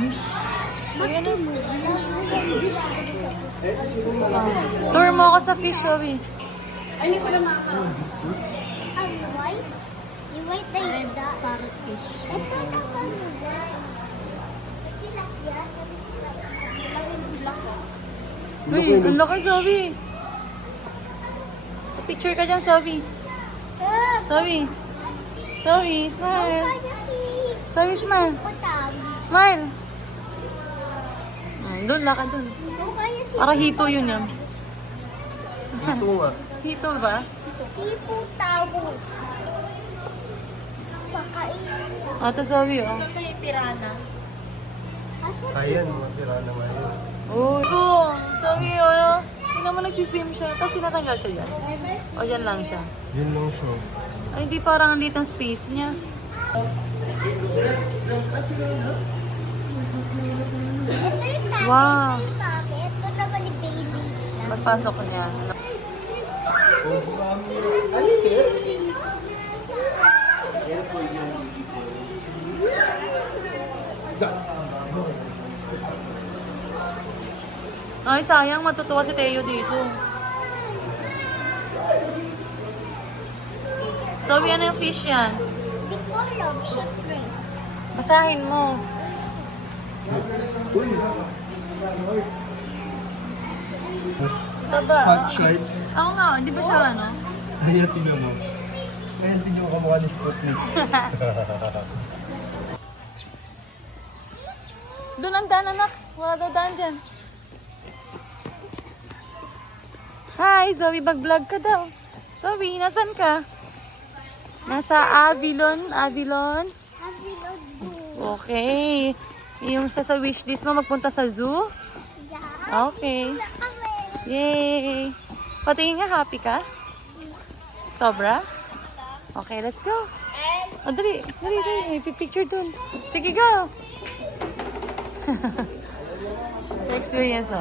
fish. Ayan na. Tour mo ako sa fish, Zoe. Ay, hindi sila makakain. You white na isda. Parrot fish. Ito na kami. Uy, ang laki, Zoe. Picture ka dyan, Zoe. Zoe. Zoe, smile. Zoe, smile. Smile. Doon, lakad doon. Para hito yun yan. Dito nga. Hito ba? Tipo tawos. Pakainin. Ito, Zoe, oh. Ito yung pirana. Ayan, mga pirana nga yun. Oh, Zoe, oh. Tingnan mo nagsiswim siya. Tapos sinatanggal siya dyan. O, dyan lang siya. Yun lang siya. Ay, hindi parang andito ang space niya. Ito yung tatay. Wow. Ito naman yung baby. Pagpasok niya. Ay, sayang. Matutuwa si Teo dito. Zoe, ano yung fish yan? Hindi ko alam, syempre. Basahin mo. Taba. Fat shark. Oo nga, hindi ba siya ano? Ayan, tingnan mo. Ayan, tingnan mo kamukha ni Sputnik. Doon ang daan, anak. Wala dadaan dyan. Hi, Zoe. Mag-vlog ka daw. Zoe, nasan ka? Nasa Avilon. Avilon? Okay. Yung sa wishlist mo, magpunta sa zoo? Okay. Yay! Patingin nga, happy ka? Sobra? Okay, let's go. Oh, dali. Dali, dali. May picture dun. Sige, go! Experience mo.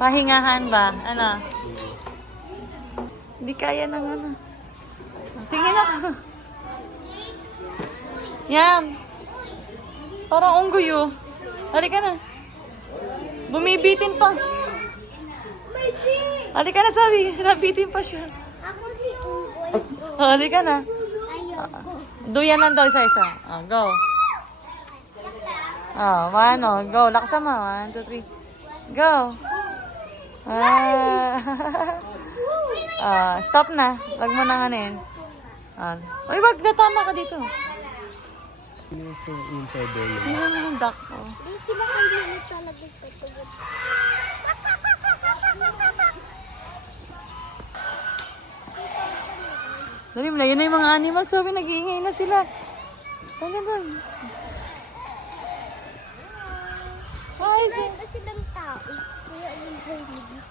Pahingahan ba? Ano? Hindi kaya ng ano. Tingin ako. Yan. Parang unggoy oh. Halika na. Bumibitin pa. Halika na, sabi. Nabitin pa siya. Ako si Unggoy. Halika na. Ayoko. Duyan lang daw isa-isa. Go. One, go. Lakasan mo. 1, 2, 3. Go. Stop na. Wag mo nang anin. Uy, wag. Natama ka dito. Yung feather niya. Hindi naman yung duck ko. Hindi kinakainin talaga ito. Dali mo na. Yun na yung mga animals. Sabi, nag-iingay na sila. Tanggal doon. Ay, Meron kasi ng tao. Kaya yung huli.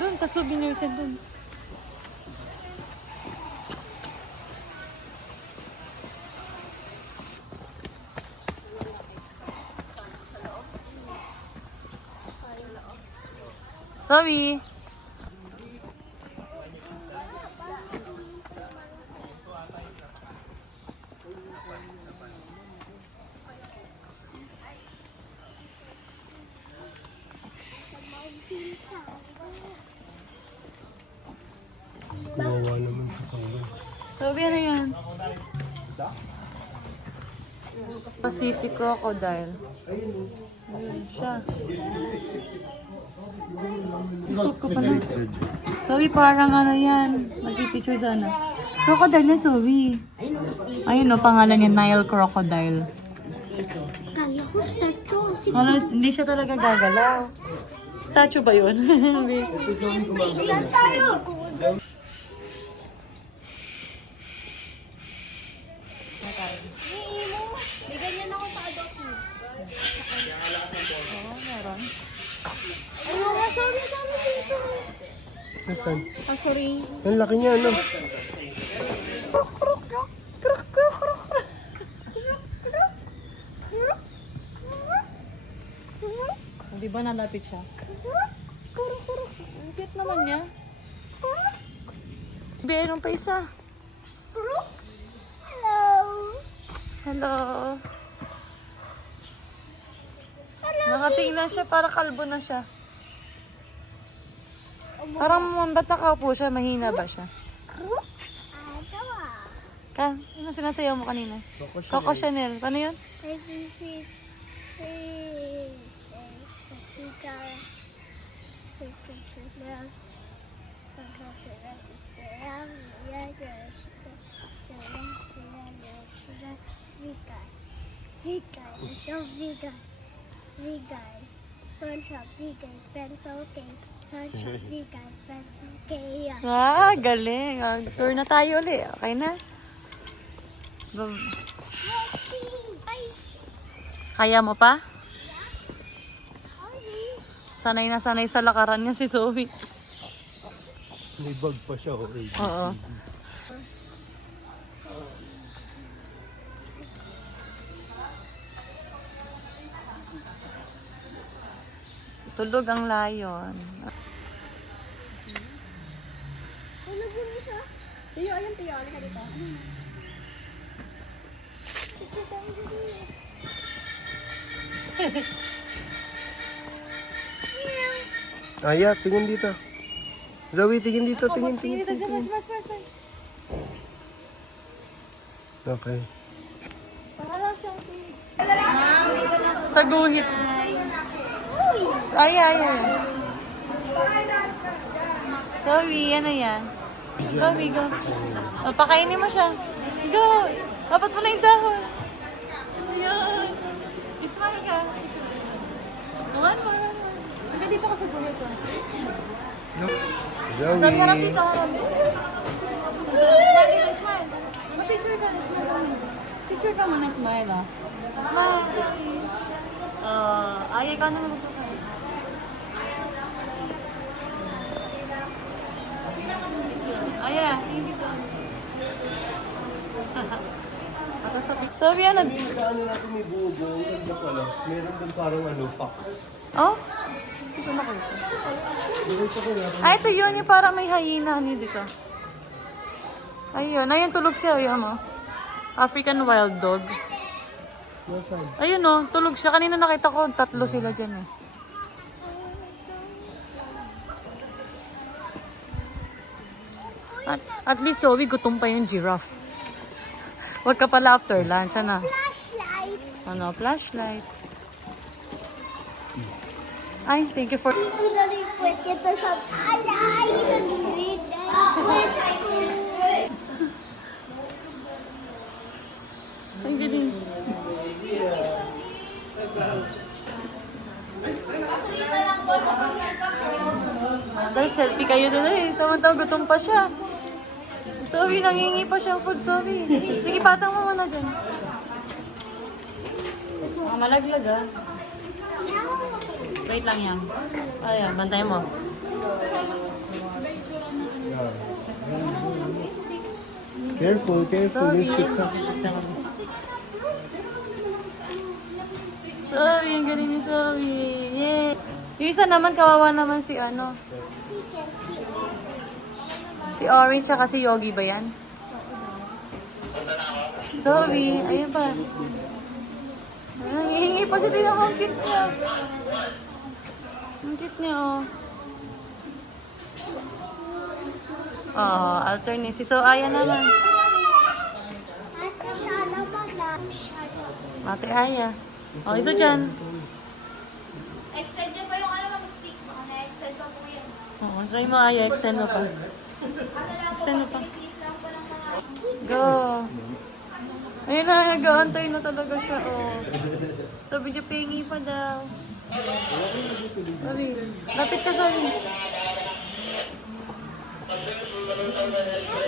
doon sa souvenir set doon. Sorry. Kawawa naman sa kanila. Sabi, ano yan? Pacific crocodile. Ayun siya. Gusto ko pa na. Sabi, parang ano yan. Mag-picture sana. Crocodile yan, Sabi. Ayun o, pangalan niya Nile Crocodile. Kaya ko statue. Ano, hindi siya talaga gagalaw. Statue ba yun? Isa tayo. May ganyan ako sa adobo. Oo, meron. Ayun nga, sorry kami dito. Saan? Ah, sorry. Ang laki niya, ano? Di ba nalapit siya? Ang cute naman niya. Meron pa isa. Hello. Hello. Nakatingin na siya, para kalbo na siya. Parang ba't nakaupo siya? Mahina ba siya? Ka, ano sinasayaw mo kanina? Coco Chanel. Paano yun? Vegan, SpongeBob vegan, pencil cake, SpongeBob vegan, pencil cake. Ah, galing. Ah, tour na tayo ulit. Okay na? Kaya mo pa? Sanay na sanay sa lakaran niya si Zoe. May bag pa siya. Oh, Oo. Tulog ang lion. Tiyo, ayun tiyo. Ano ka dito? Aya, tingin dito. Zoe, tingin dito. Tingin. Okay. Sa guhit. Ay. Sorry, ano yan? Sorry, go. Oh, pakainin mo siya. Go! Dapat mo na yung dahon. Ayan. Ismile ka. One more. Hanggang dito ka sa guhit ko. Zoe. Saan harap dito? Smile dito, smile. Picture ka na, smile. Picture ka muna, smile ah. Smile. Ay, ikaw naman magpapay. Aya, hindi dito. Sabi ano? Ano natin may buo-buo. Ang ganda pala. Meron doon parang fox. Oh? Hindi ko nakita. Gusto ko nga. Ay, ito yun. Yung parang may hyena. Ano dito? Ayun. Ayun, tulog siya. Ayun mo. African wild dog. Nasaan? Ayun oh, tulog siya. Kanina nakita ko, 3 sila dyan eh. At least, Zoe, gutom pa yung giraffe. Huwag ka pala after lunch, ano? Flashlight. Ano, flashlight. Ay, thank you for... You don't put it to some alay. You don't read that. Ang galing. Guys, selfie kayo doon eh. Tama-tama, gutom pa siya. Zoe, nangingi pa siyang food, Zoe. Sige, patang mo muna dyan. Malaglag ah. Wait lang yan. Ayan, bantay mo. Careful. May stick ka. Zoe, ang galing ni Zoe. Yay! Yung isa naman, kawawa naman si ano. Si Orange tsaka si Yogi ba yan? Zoe, ayan pa. Hihingi pa siya din ako. Ang cute niya. Ang cute niya, oh. Oh, alternate. So, ayan naman. Ate, siya naman lang. Ate Aya. Oh, isa dyan. Extend nyo pa yung ano, stick. Baka na-extend pa po yan. Oo, try mo Aya. Extend mo pa. Extend mo pa. Go. Ayun na, nag-aantay na talaga siya. Oh. Sabi niya, pingi pa daw. Sorry. Lapit ka, sorry.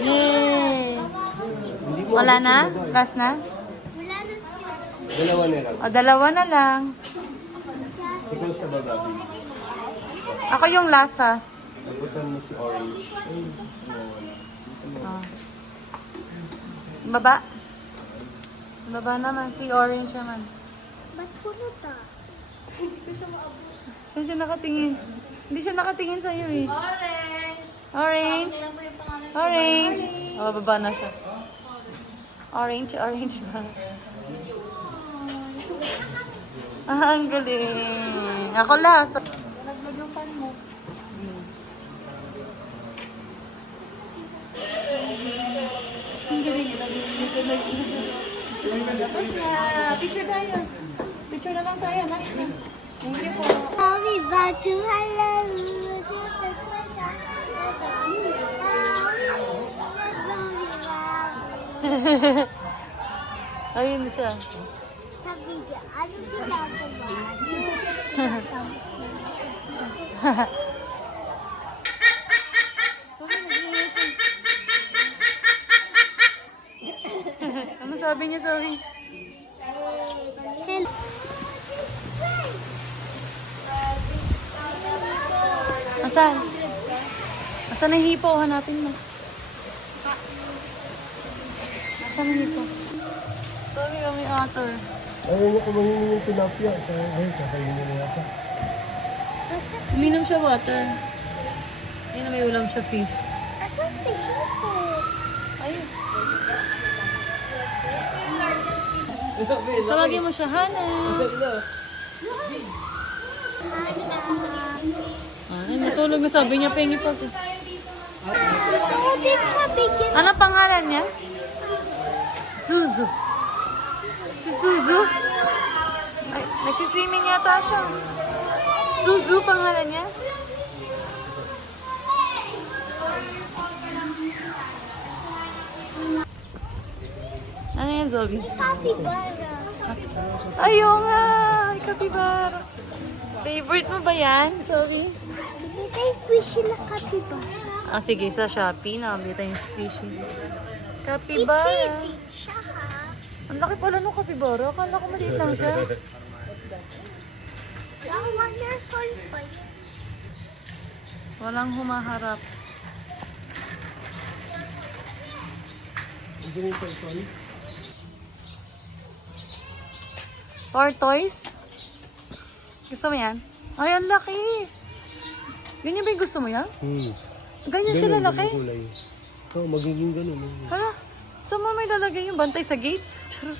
Yay! Wala na? Last na? Wala na siya. Dalawa na lang. O, 2 na lang. Ikaw sa baba, baby. Ako yung last, ha? Nabutan mo si Orange. Ay, Oh. Baba. Baba naman. Si Orange naman. Ba't puro ta? Saan siya nakatingin? Hindi siya nakatingin sa'yo eh. Orange! Orange. Ilan po yung pangalan? Orange. Oh, baba na siya. Orange ba? Ah, ang galing. Ako last. Naglag yung pan mo. Ang galing. Tapos na. Picture tayo. Picture na lang tayo. Last na. Thank you po. Happy birthday to hello. Ayun siya. Sa video, ano ginagawa? Sorry, nag-iiyak siya. Ano sabi niya, sorry? Hello. Asan? Asan ang hipo? Hanapin mo. Asan ang hipo? Sorry, may otter. Ayaw niya kumainin yung tilapia. Ay, kakainin niya yata. Uminom siya water. Ayun na may ulam siya fish. Asan si Hugo? Ayun. Tawagin mo siya, Hana. Ay, natulog na sabi niya, pengi pa. Oo, din siya bigyan. Ano pangalan niya? Suzu. Si Suzu? Ay, nagsiswimming yata siya. Suzu pangalan niya? Ano yan, Zoe? Capybara. Ayaw nga! Ay, kapibara. Favorite mo ba yan, Zoe? Binigay ko sila capybara. Ah, sige, sa Shopee, nakabili tayong species. Kapibara. Ichili siya ha. Ang laki pala nung kapibara. Akala ko maliit lang siya. 1 years old pa yun. Walang humaharap. Tortoise? Gusto mo yan? Ay, ang laki! Ganyan ba yung gusto mo yan? Ganyan sila laki? Oo, magiging ganun. Hala, saan mo may lalagay yung bantay sa gate? Charot.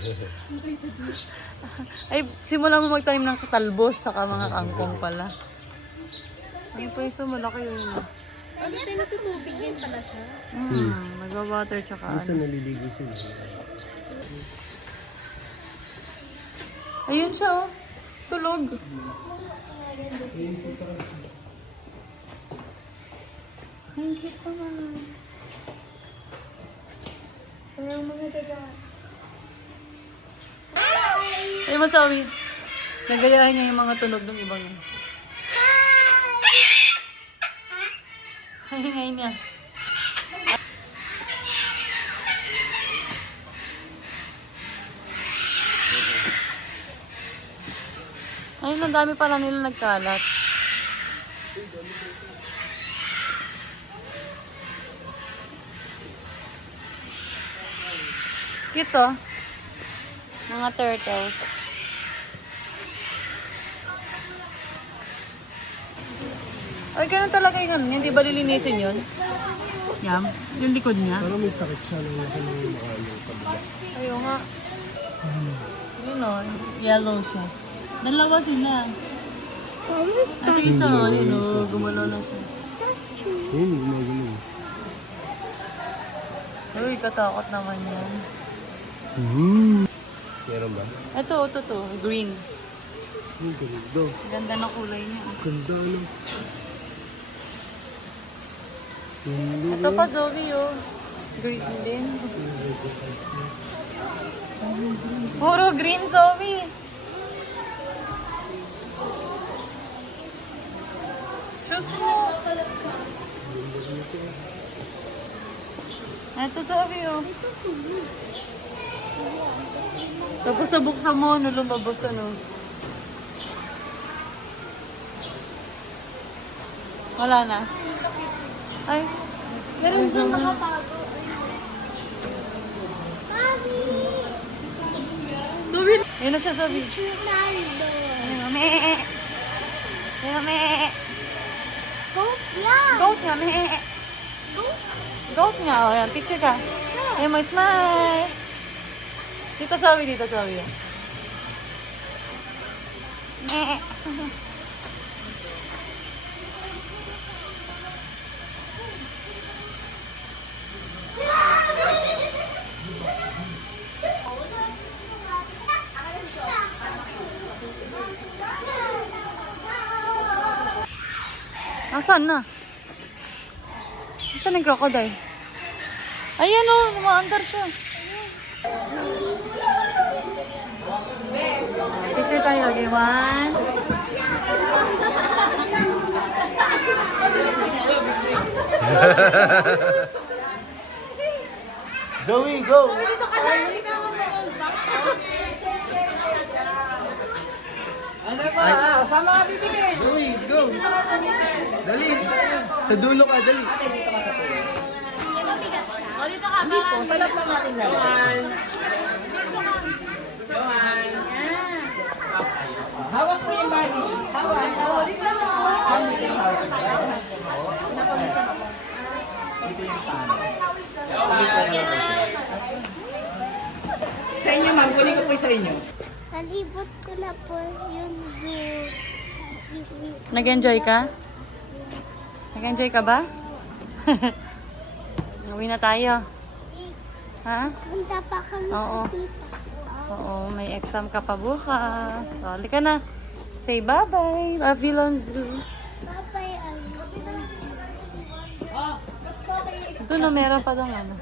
Ay, simula mo magtanim ng talbos saka mga kangkong pala. Ay, pa yung malaki yun. Ano tayo natutubig din pala siya? Magwa-water tsaka Gusto ano. naliligo sila. Ayun siya oh. Tulog. Ang cute naman. Walang mga daga. Ay, masawi. Nagayahin niya yung mga tunog ng ibang yun. Ay, ngayon niya. Ayun, ang dami pala nila nagkalat. Cute oh. Mga turtles. Ay, ganun talaga yung ano, hindi ba lilinisin yun? Yam, yung likod niya. Parang may sakit siya nung nakalong kabila. Ayaw nga. Yun o, yellow siya. Dalawa sila. Ito isa o, yun o, gumalaw na siya. Ayun, gumagano. Uy, katakot naman yan. Meron ba? Ito, green. Ang ganda. Ganda ng kulay niya. Ganda ano. Ganda. Ito pa, Zoe oh. Green din. Puro green, Zoe. Shoes mo. Ito, Zoe oh. Tapos nabuksan mo, ano lumabas ano. Wala na. Ay. Meron dyan nakatago. Mami! Zoe. Ayun na siya, Zoe. Ronaldo. Ayun, mame. Ayun, mame. Goat yan. Goat nga, mame. Goat nga, oh, yan. Picture ka. Ayun mo, smile. Dito, Zoe, dito, Zoe. Nasaan na? Nasaan yung crocodile? Ayan o, lumaandar siya. Picture tayo, okay? 1. Zoe, go! Zoe, go! Dali! Sa dulo ka, dali! Hawak mo yung body. Hawak. Dito yung tama. Sa inyo, ma'am. Kunin ko po sa inyo. Nalibot ko na po yung zoo. Nag-enjoy ka? Nag-enjoy ka ba? Uwi na tayo. Ha? Punta pa kami Oo. sa tita. Oo, may exam ka pa bukas. So, halika na. Say bye-bye. Love you, Lonzo. Bye-bye, Ito na, meron pa doon ano.